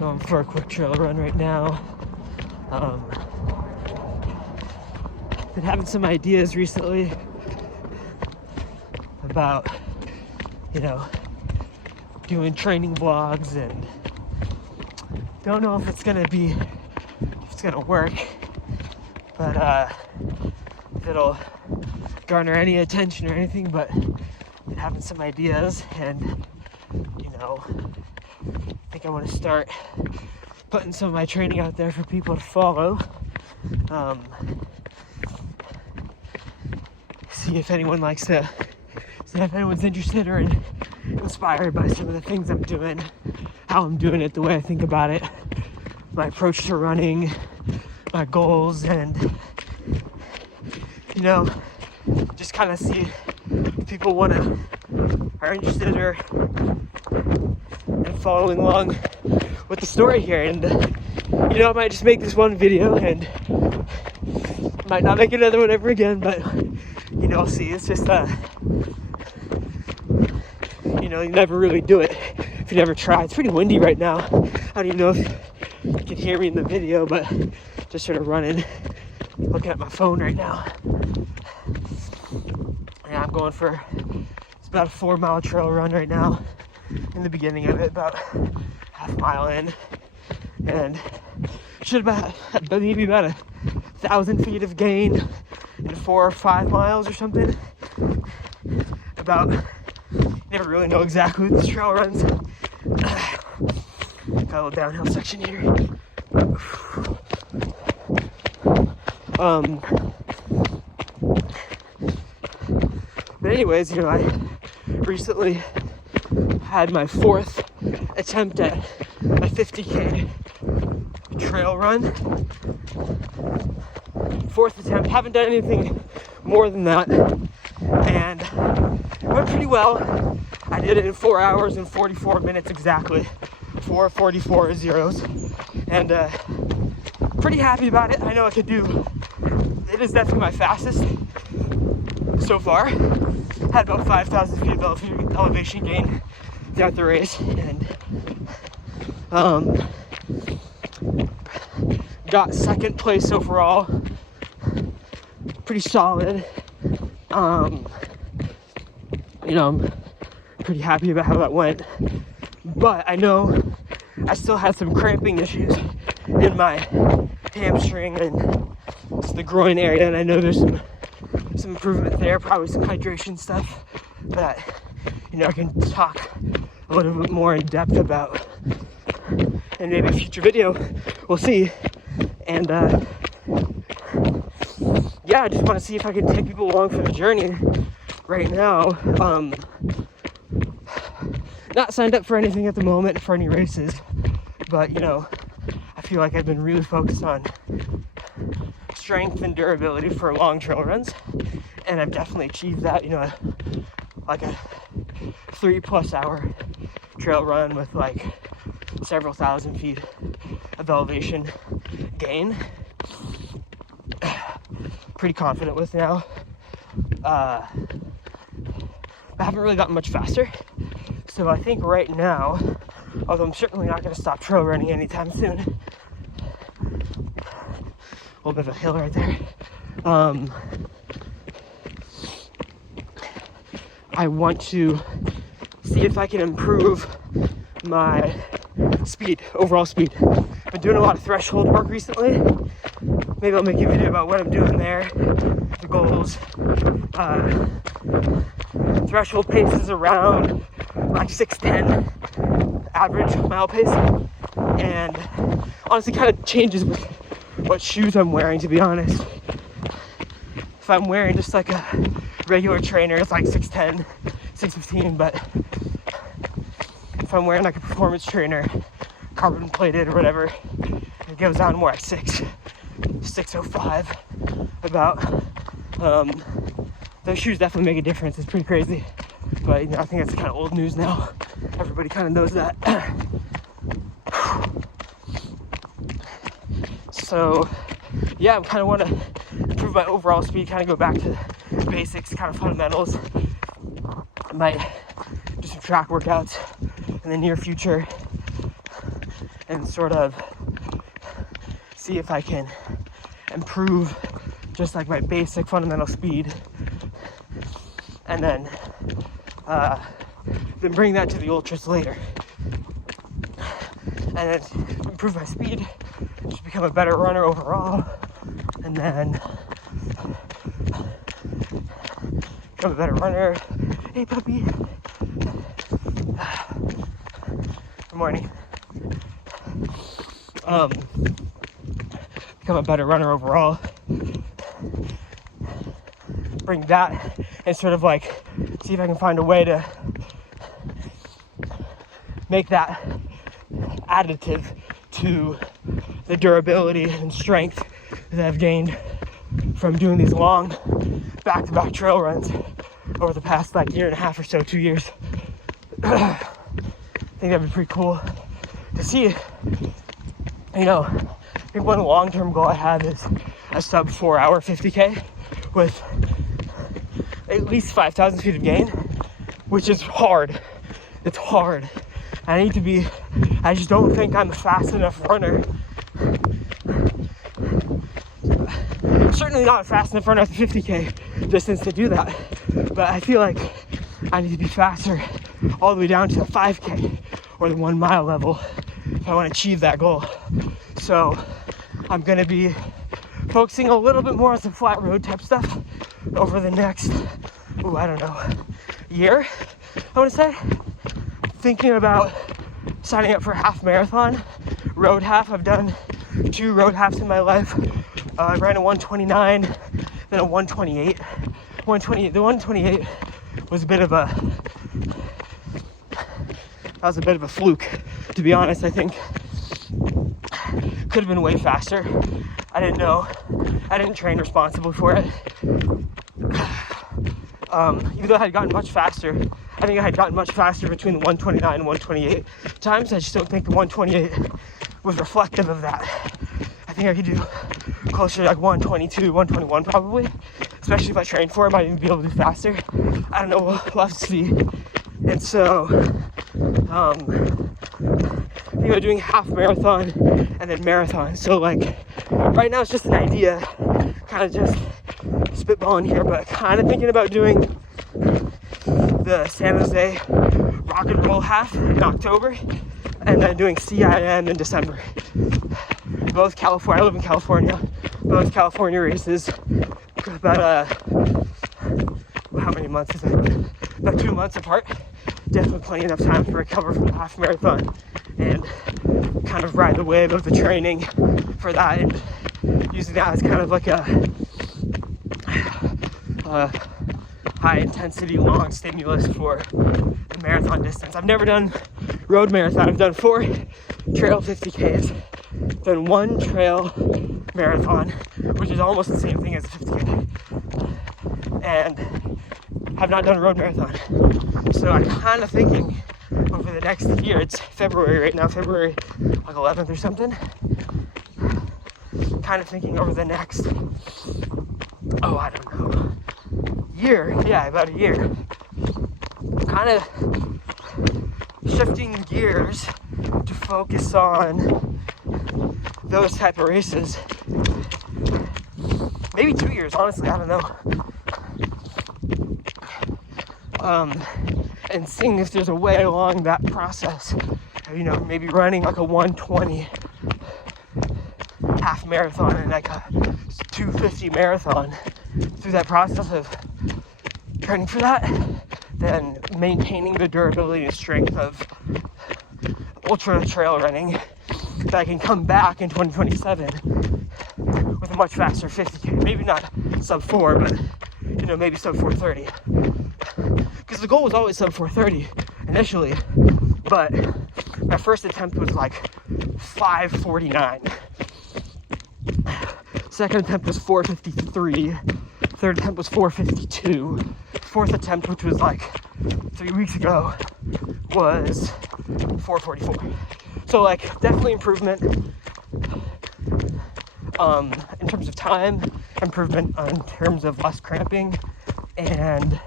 Going for a quick trail run right now. Been having some ideas recently about, doing training vlogs, and don't know if it's gonna work, but if it'll garner any attention or anything. But been having some ideas, and I think I want to start putting some of my training out there for people to follow. See if anyone if anyone's interested or inspired by some of the things I'm doing, how I'm doing it, the way I think about it, my approach to running, my goals, and just kind of see if people are interested or and following along with the story here. And I might just make this one video and might not make another one ever again, but I'll see. It's just you never really do it if you never try. It's pretty windy right now. I don't even know if you can hear me in the video, but just sort of looking at my phone right now. Yeah, I'm going for, it's about a 4-mile trail run right now. In the beginning of it, about half a mile in, and should have maybe about 1,000 feet of gain in 4 or 5 miles or something. Never really know exactly what this trail runs. Got a little downhill section here. But anyways, I recently had my 4th attempt at a 50K trail run. 4th attempt, haven't done anything more than that, and it went pretty well. I did it in 4 hours and 44 minutes exactly, 4:44 zeros, and pretty happy about it. I know I could do, it is definitely my fastest so far. Had about 5,000 feet of elevation gain throughout the race, and got 2nd place overall. Pretty solid. I'm pretty happy about how that went, but I know I still had some cramping issues in my hamstring and the groin area, and I know there's some improvement there, probably some hydration stuff that I can talk a little bit more in depth about, and maybe a future video, we'll see. And I just want to see if I can take people along for the journey right now. Not signed up for anything at the moment, for any races, but I feel like I've been really focused on strength and durability for long trail runs, and I've definitely achieved that. Like a 3+ hour trail run with like several thousand feet of elevation gain. Pretty confident with now. I haven't really gotten much faster, so I think right now, although I'm certainly not going to stop trail running anytime soon, a little bit of a hill right there. I want to see if I can improve my speed, overall speed. I've been doing a lot of threshold work recently. Maybe I'll make a video about what I'm doing there, the goals. Threshold pace is around like 6:10 average mile pace, and honestly kind of changes with what shoes I'm wearing, to be honest. If I'm wearing just like a regular trainer, it's like 6:10, 6:15, but if I'm wearing like a performance trainer, carbon plated or whatever, it goes down more at 6:05 about. Those shoes definitely make a difference. It's pretty crazy, but I think that's kind of old news now. Everybody kind of knows that. So yeah, I kind of want to improve my overall speed, kind of go back to the basics, kind of fundamentals. I might do some track workouts in the near future, and sort of see if I can improve just like my basic fundamental speed, and then bring that to the ultras later, and then improve my speed, just become a better runner overall, and then become a better runner. Hey puppy. Good morning. Become a better runner overall. Bring that and sort of like see if I can find a way to make that additive to the durability and strength that I've gained from doing these long back-to-back trail runs over the past like year and a half or so, 2 years. I think that'd be pretty cool to see. You know, I think one long-term goal I have is a sub 4 hour 50K with at least 5,000 feet of gain, which is hard. It's hard. I just don't think I'm a fast enough runner. I'm certainly not a fast enough runner at the 50K distance to do that, but I feel like I need to be faster all the way down to the 5K or the 1 mile level if I want to achieve that goal. So I'm going to be focusing a little bit more on some flat road type stuff over the next, year, I want to say. Thinking about signing up for a half marathon, road half. I've done 2 road halves in my life. I ran a 129, then a 128. The 128 was a bit of a fluke, to be honest. I think could have been way faster. I didn't know. I didn't train responsibly for it. Even though I had gotten much faster, I think I had gotten much faster between the 129 and 128 times. I just don't think the 128 was reflective of that. I think I could do closer to like 122, 121 probably, especially if I trained for it. I might even be able to do faster. I don't know, we'll have to see. And so, I think about doing half marathon and then marathon. So like, right now it's just an idea, kind of just spitballing here, but kind of thinking about doing the San Jose Rock and Roll half in October, and then doing CIM in December. Both California, I live in California, both California races, about how many months is it? About 2 months apart. Definitely plenty enough time to recover from the half marathon and kind of ride the wave of the training for that, and using that as kind of like a high intensity, long stimulus for the marathon distance. I've never done road marathon. I've done 4 trail 50Ks, done 1 trail marathon, which is almost the same thing as a 50K, and have not done a road marathon. So I'm kind of thinking over the next year, it's February right now, February like 11th or something, kind of thinking over the next, year, about a year, kind of shifting gears to focus on those type of races. Maybe 2 years, honestly, I don't know. And seeing if there's a way along that process, maybe running like a 120 half marathon and like a 250 marathon through that process of training for that, then maintaining the durability and strength of ultra trail running, that I can come back in 2027 with a much faster 50K. Maybe not sub 4, but maybe sub 4:30. Because the goal was always sub 4:30 initially, but my first attempt was like 5:49. Second attempt was 4:53. Third attempt was 4:52. Fourth attempt, which was like 3 weeks ago, was 4:44. So like, definitely improvement in terms of time, improvement in terms of less cramping, and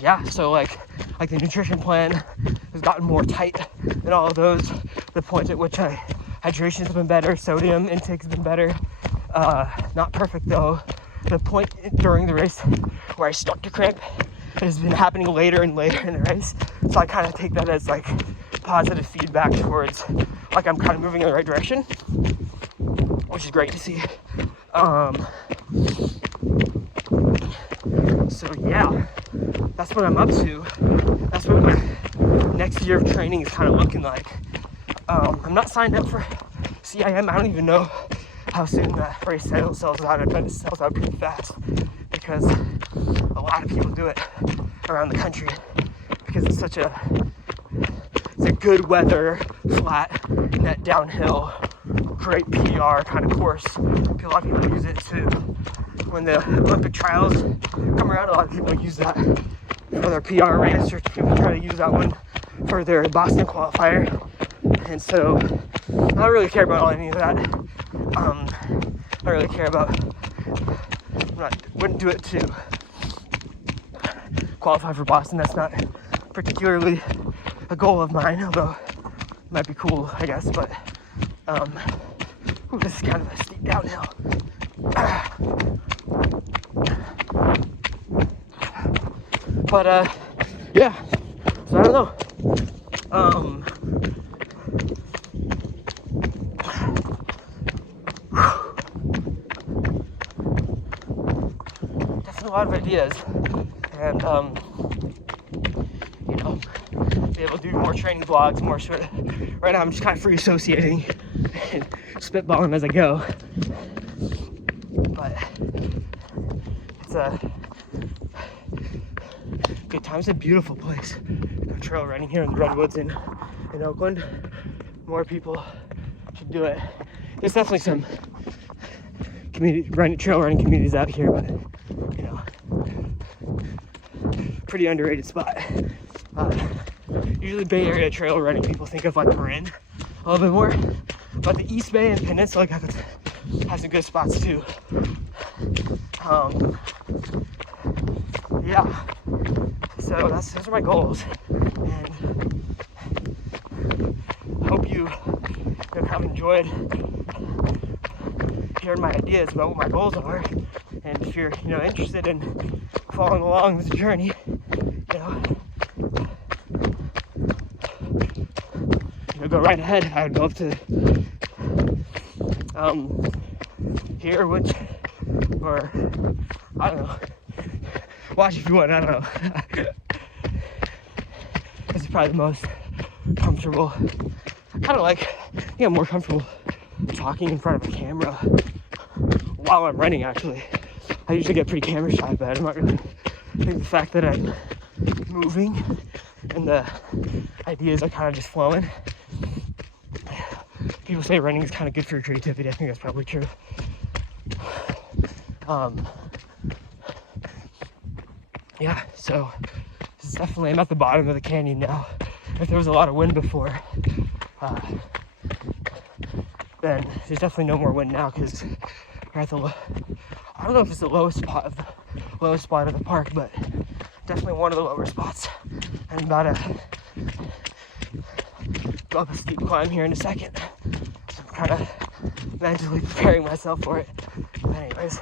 yeah, so like the nutrition plan is gotten more tight in all of those. The point at which hydration has been better, sodium intake has been better. Not perfect though. The point during the race where I start to cramp has been happening later and later in the race. So I kind of take that as like positive feedback towards like I'm kind of moving in the right direction, which is great to see. So yeah, that's what I'm up to. That's what my next year of training is kind of looking like. I'm not signed up for CIM. I don't even know how soon that race sells out. I bet it sells out pretty fast because a lot of people do it around the country because it's a good weather, flat, net downhill, great PR kind of course. A lot of people use it too. When the Olympic trials come around, a lot of people use that for their PR race, or people try to use that one for their Boston qualifier. And so I don't really care about any of that. I don't really care about, wouldn't do it to qualify for Boston. That's not particularly a goal of mine, although it might be cool, I guess. But this is kind of a steep downhill. But yeah, so I don't know. Definitely a lot of ideas, and you know, be able to do more training vlogs, more sort of. Right now, I'm just kind of free associating and spitballing as I go. But it's a good time. It's a beautiful place. Go trail running here in the Redwoods in Oakland. More people should do it. There's definitely some trail running communities out here, but you know, pretty underrated spot. Usually Bay Area trail running people think of like Marin a little bit more, but the East Bay and Peninsula have some good spots too. Yeah, so those are my goals, and I hope you kind of enjoyed hearing my ideas about what my goals are. And if you're interested in following along this journey, go right ahead. I would love to hear which, or I don't know, watch if you want. I don't know. This is probably the most comfortable. I kind of like, I'm more comfortable talking in front of a camera while I'm running, actually. I usually get pretty camera shy, but I'm not really. I think the fact that I'm moving and the ideas are kind of just flowing. People say running is kind of good for your creativity. I think that's probably true. Yeah, so this is definitely, I'm at the bottom of the canyon now. If there was a lot of wind before, then there's definitely no more wind now because we're at I don't know if it's the lowest spot of the park, but definitely one of the lower spots. I'm about to go up a steep climb here in a second. So I'm kind of mentally preparing myself for it. But anyways.